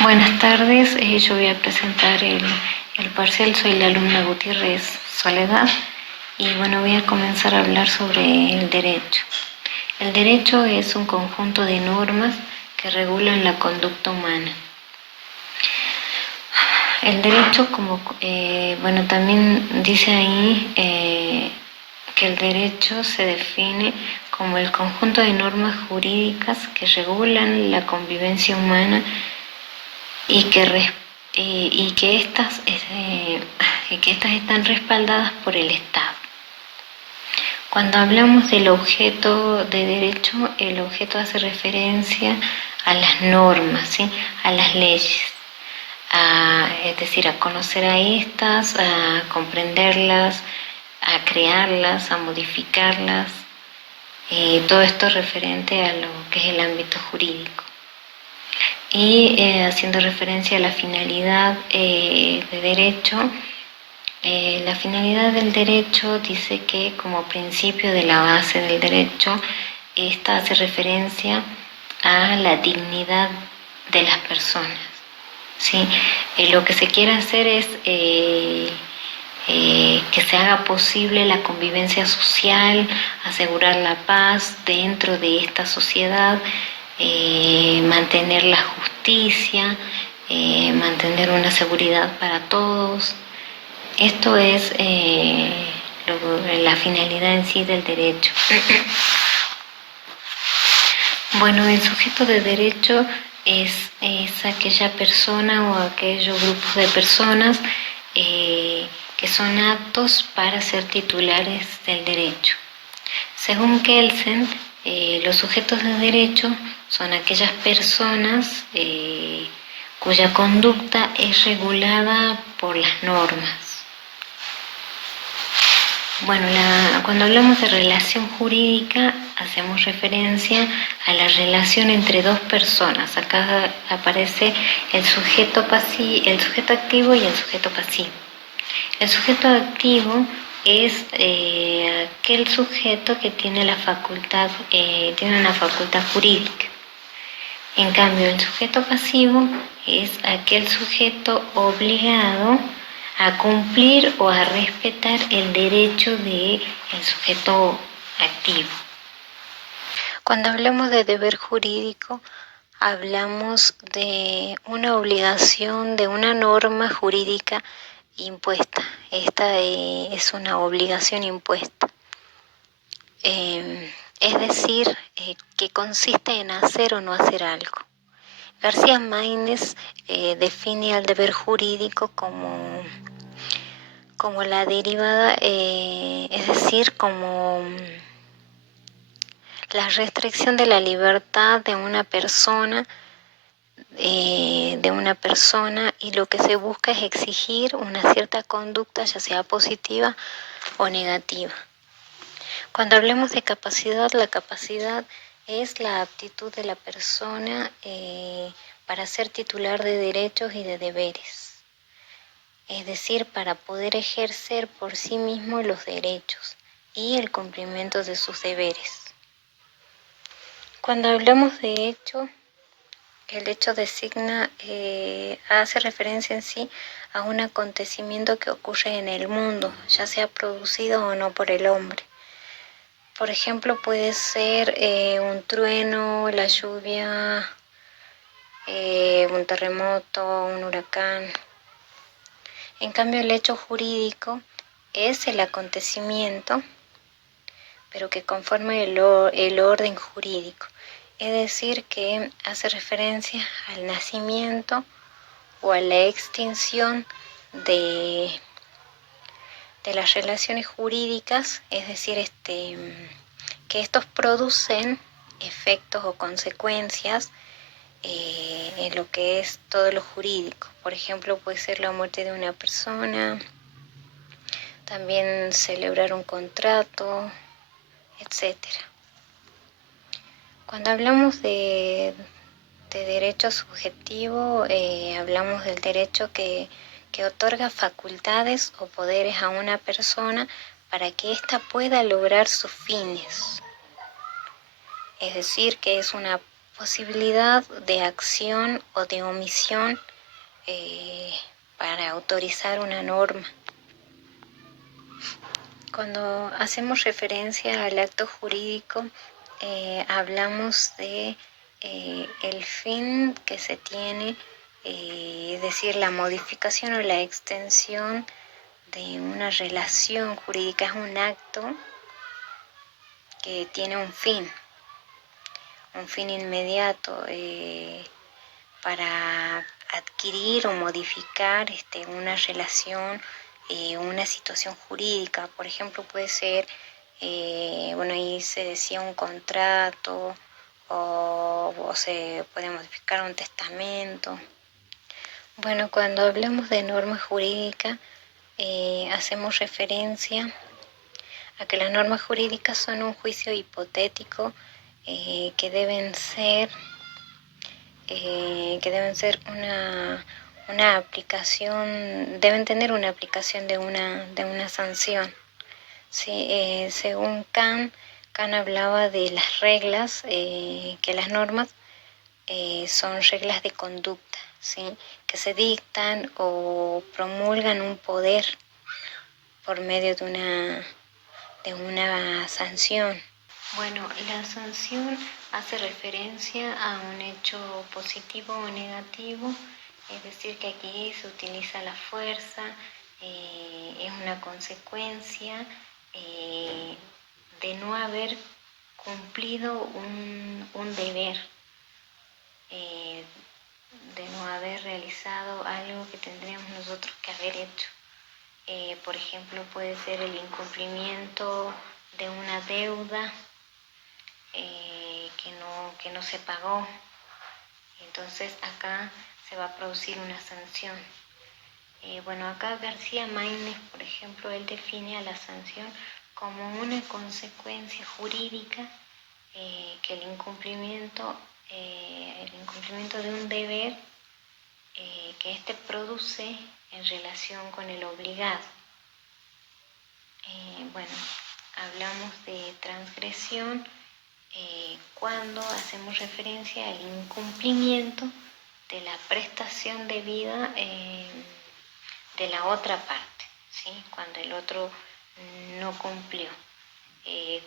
Buenas tardes, yo voy a presentar el parcial. Soy la alumna Gutiérrez Soledad y bueno, voy a comenzar a hablar sobre el derecho. El derecho es un conjunto de normas que regulan la conducta humana. El derecho, bueno, también dice ahí que el derecho se define como el conjunto de normas jurídicas que regulan la convivencia humana y que estas están respaldadas por el Estado. Cuando hablamos del objeto de derecho, el objeto hace referencia a las normas, ¿sí? A las leyes, es decir, a conocer a estas, a comprenderlas, a crearlas, a modificarlas, todo esto referente a lo que es el ámbito jurídico. Y haciendo referencia a la finalidad de derecho, la finalidad del derecho dice que como principio de la base del derecho, esta hace referencia a la dignidad de las personas, ¿sí? Lo que se quiere hacer es que se haga posible la convivencia social, asegurar la paz dentro de esta sociedad, mantener la justicia, mantener una seguridad para todos. Esto es la finalidad en sí del derecho. Bueno, el sujeto de derecho es aquella persona o aquellos grupos de personas que son aptos para ser titulares del derecho. Según Kelsen, los sujetos de derecho son aquellas personas cuya conducta es regulada por las normas. Bueno, cuando hablamos de relación jurídica, hacemos referencia a la relación entre dos personas. Acá aparece el sujeto activo y el sujeto pasivo. El sujeto activo es aquel sujeto que tiene una facultad jurídica. En cambio, el sujeto pasivo es aquel sujeto obligado a cumplir o a respetar el derecho del sujeto activo. Cuando hablamos de deber jurídico, hablamos de una obligación, de una norma jurídica impuesta. Esta es una obligación impuesta. Es decir, que consiste en hacer o no hacer algo. García Maínez define al deber jurídico como la derivada, es decir, como la restricción de la libertad de una persona, y lo que se busca es exigir una cierta conducta, ya sea positiva o negativa. Cuando hablemos de capacidad, la capacidad es la aptitud de la persona para ser titular de derechos y de deberes, es decir, para poder ejercer por sí mismo los derechos y el cumplimiento de sus deberes. Cuando hablamos de hecho, el hecho designa, hace referencia en sí a un acontecimiento que ocurre en el mundo, ya sea producido o no por el hombre. Por ejemplo, puede ser un trueno, la lluvia, un terremoto, un huracán. En cambio, el hecho jurídico es el acontecimiento, pero que conforma el orden jurídico. Es decir, que hace referencia al nacimiento o a la extinción de las relaciones jurídicas, es decir, que estos producen efectos o consecuencias en lo que es todo lo jurídico. Por ejemplo, puede ser la muerte de una persona, también celebrar un contrato, etc. Cuando hablamos de derecho subjetivo, hablamos del derecho que otorga facultades o poderes a una persona para que ésta pueda lograr sus fines. Es decir, que es una posibilidad de acción o de omisión para autorizar una norma. Cuando hacemos referencia al acto jurídico, hablamos de el fin que se tiene, es decir, la modificación o la extensión de una relación jurídica. Es un acto que tiene un fin inmediato para adquirir o modificar una relación, una situación jurídica. Por ejemplo, puede ser, ahí se decía un contrato o se puede modificar un testamento. Bueno, cuando hablamos de norma jurídica, hacemos referencia a que las normas jurídicas son un juicio hipotético que deben ser una aplicación, deben tener una aplicación de una sanción. Sí, según Kant hablaba de las reglas, que las normas son reglas de conducta, ¿sí? Que se dictan o promulgan un poder por medio de una sanción. Bueno, la sanción hace referencia a un hecho positivo o negativo, es decir, que aquí se utiliza la fuerza, es una consecuencia de no haber cumplido un deber, de no haber realizado algo que tendríamos nosotros que haber hecho. Por ejemplo, puede ser el incumplimiento de una deuda que no se pagó. Entonces acá se va a producir una sanción. Acá García Maínez, por ejemplo, él define a la sanción como una consecuencia jurídica que el incumplimiento de un deber que éste produce en relación con el obligado. Hablamos de transgresión cuando hacemos referencia al incumplimiento de la prestación debida de la otra parte, ¿sí? Cuando el otro no cumplió,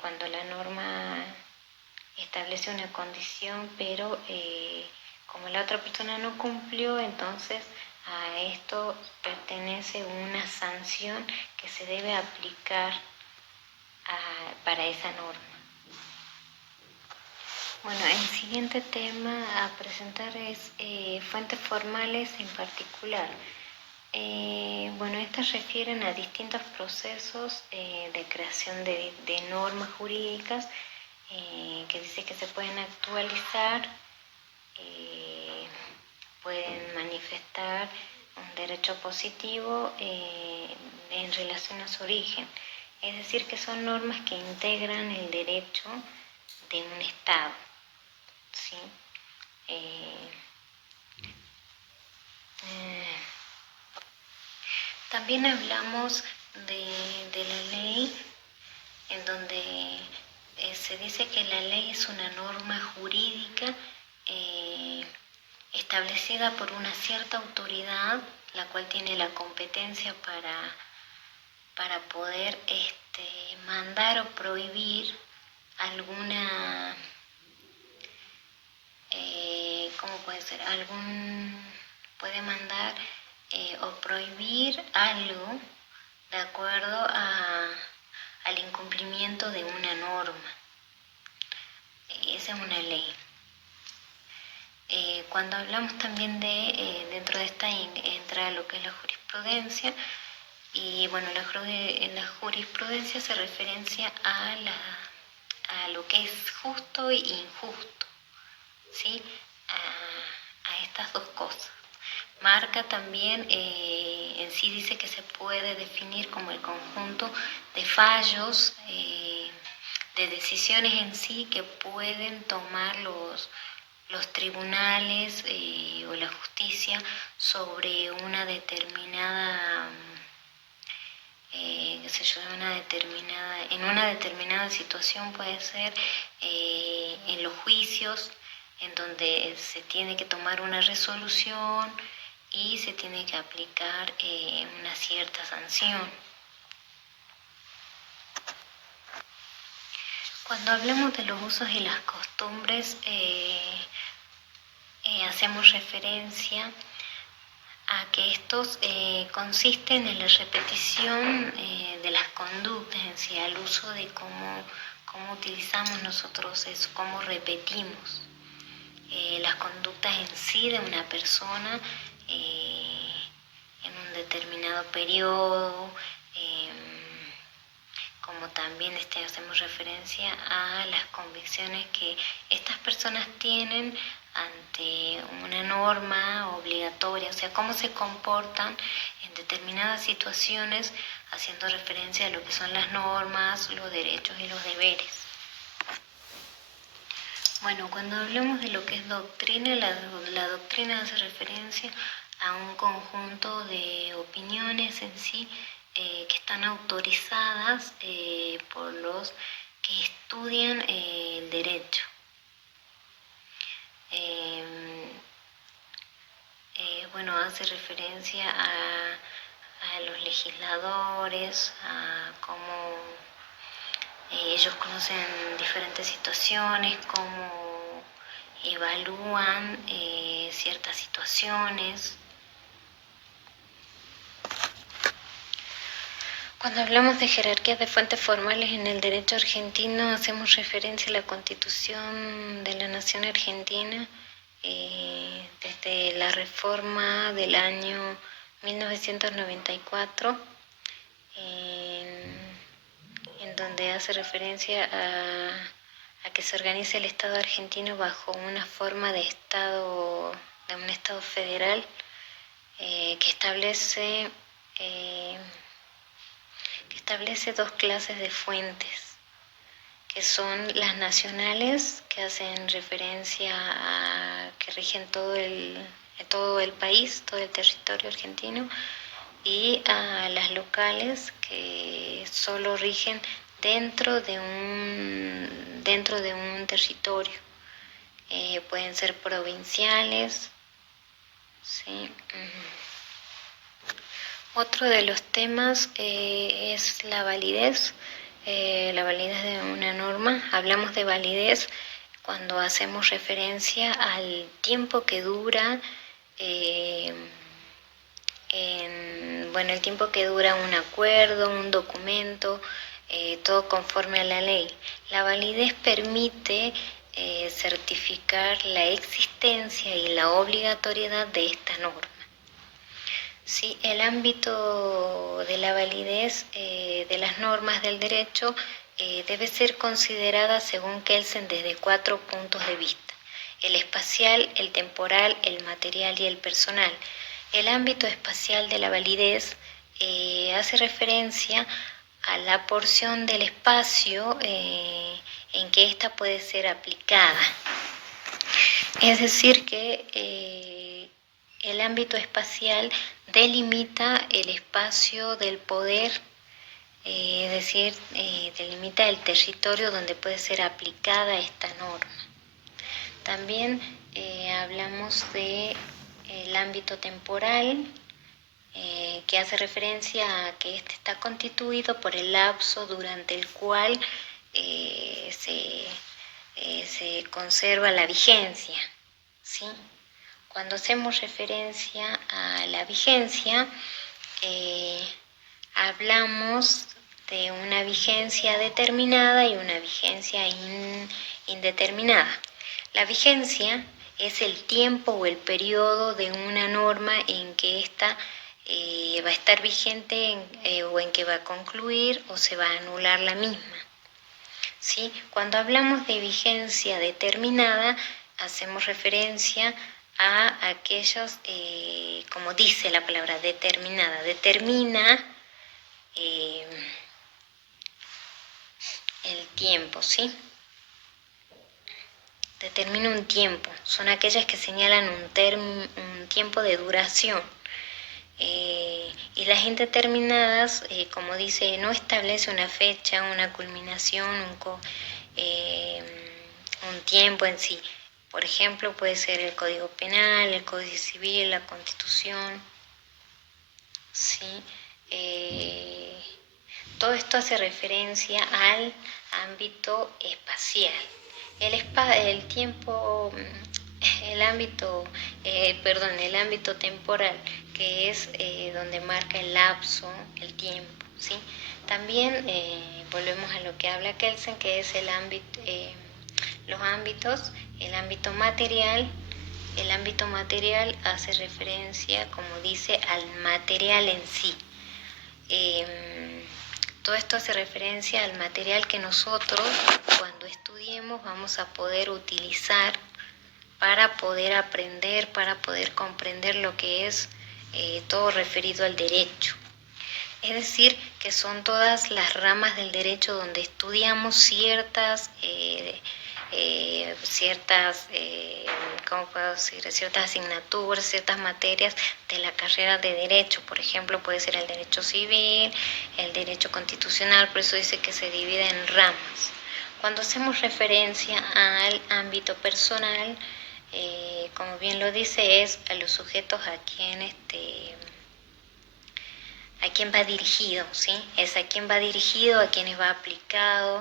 cuando la norma establece una condición, pero como la otra persona no cumplió, entonces a esto pertenece una sanción que se debe aplicar para esa norma. Bueno, el siguiente tema a presentar es fuentes formales en particular. Estas refieren a distintos procesos de creación de normas jurídicas que dice que se pueden actualizar, pueden manifestar un derecho positivo en relación a su origen. Es decir, que son normas que integran el derecho de un Estado, ¿sí? También hablamos de la ley, en donde se dice que la ley es una norma jurídica establecida por una cierta autoridad, la cual tiene la competencia para poder mandar o prohibir alguna, ¿cómo puede ser? Puede mandar o prohibir algo de acuerdo al incumplimiento de una norma. Esa es una ley. Cuando hablamos también dentro de esta entra lo que es la jurisprudencia, y la jurisprudencia se referencia a lo que es justo e injusto, ¿sí? A estas dos cosas. Marca también, en sí dice que se puede definir como el conjunto de fallos, de decisiones en sí que pueden tomar los tribunales o la justicia sobre una determinada, en una determinada situación, puede ser en los juicios en donde se tiene que tomar una resolución y se tiene que aplicar una cierta sanción. Cuando hablamos de los usos y las costumbres, hacemos referencia a que estos consisten en la repetición de las conductas en sí, al uso de cómo utilizamos nosotros eso, cómo repetimos las conductas en sí de una persona en un determinado periodo, como también hacemos referencia a las convicciones que estas personas tienen ante una norma obligatoria, o sea, cómo se comportan en determinadas situaciones, haciendo referencia a lo que son las normas, los derechos y los deberes. Bueno, cuando hablamos de lo que es doctrina, la doctrina hace referencia a un conjunto de opiniones en sí que están autorizadas por los que estudian el derecho. Bueno, hace referencia a los legisladores, a cómo ellos conocen diferentes situaciones, cómo evalúan ciertas situaciones. Cuando hablamos de jerarquías de fuentes formales en el derecho argentino, hacemos referencia a la Constitución de la Nación Argentina desde la reforma del año 1994, en donde hace referencia a que se organice el Estado argentino bajo una forma de un Estado federal que establece dos clases de fuentes, que son las nacionales, que hacen referencia a que rigen todo el país, todo el territorio argentino, y a las locales, que solo rigen dentro de un territorio. Pueden ser provinciales, ¿sí? Otro de los temas es la validez de una norma. Hablamos de validez cuando hacemos referencia al tiempo que dura, el tiempo que dura un acuerdo, un documento, todo conforme a la ley. La validez permite certificar la existencia y la obligatoriedad de esta norma. Sí, el ámbito de la validez de las normas del derecho debe ser considerada según Kelsen desde 4 puntos de vista: el espacial, el temporal, el material y el personal. El ámbito espacial de la validez hace referencia a la porción del espacio en que ésta puede ser aplicada. Es decir, que el ámbito espacial delimita el espacio del poder, es decir, delimita el territorio donde puede ser aplicada esta norma. También hablamos del ámbito temporal, que hace referencia a que este está constituido por el lapso durante el cual se conserva la vigencia, ¿sí? Cuando hacemos referencia a la vigencia, hablamos de una vigencia determinada y una vigencia indeterminada. La vigencia es el tiempo o el periodo de una norma en que ésta va a estar vigente o en que va a concluir o se va a anular la misma. ¿Sí? Cuando hablamos de vigencia determinada, hacemos referencia a aquellos, como dice la palabra determinada, determina el tiempo, ¿sí? Determina un tiempo, son aquellas que señalan un tiempo de duración. Y las indeterminadas, como dice, no establece una fecha, una culminación, un tiempo en sí. Por ejemplo, puede ser el Código Penal, el Código Civil, la Constitución, ¿sí? Todo esto hace referencia al ámbito espacial. El tiempo, el ámbito temporal, que es donde marca el lapso, el tiempo, ¿sí? También volvemos a lo que habla Kelsen, que es los ámbitos, el ámbito material. El ámbito material hace referencia, como dice, al material en sí. Todo esto hace referencia al material que nosotros, cuando estudiemos, vamos a poder utilizar para poder aprender, para poder comprender lo que es todo referido al derecho. Es decir, que son todas las ramas del derecho donde estudiamos ciertas ¿cómo puedo decir? Ciertas asignaturas, ciertas materias de la carrera de derecho. Por ejemplo, puede ser el derecho civil, el derecho constitucional, por eso dice que se divide en ramas. Cuando hacemos referencia al ámbito personal, como bien lo dice, es a los sujetos a quién va dirigido, ¿sí? Es a quién va dirigido, a quienes va aplicado,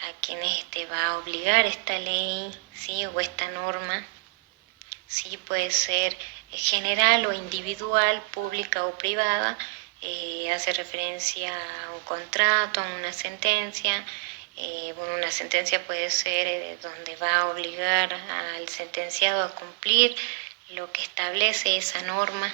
a quienes va a obligar esta ley, ¿sí? O esta norma, ¿sí? Puede ser general o individual, pública o privada, hace referencia a un contrato, a una sentencia. Una sentencia puede ser donde va a obligar al sentenciado a cumplir lo que establece esa norma,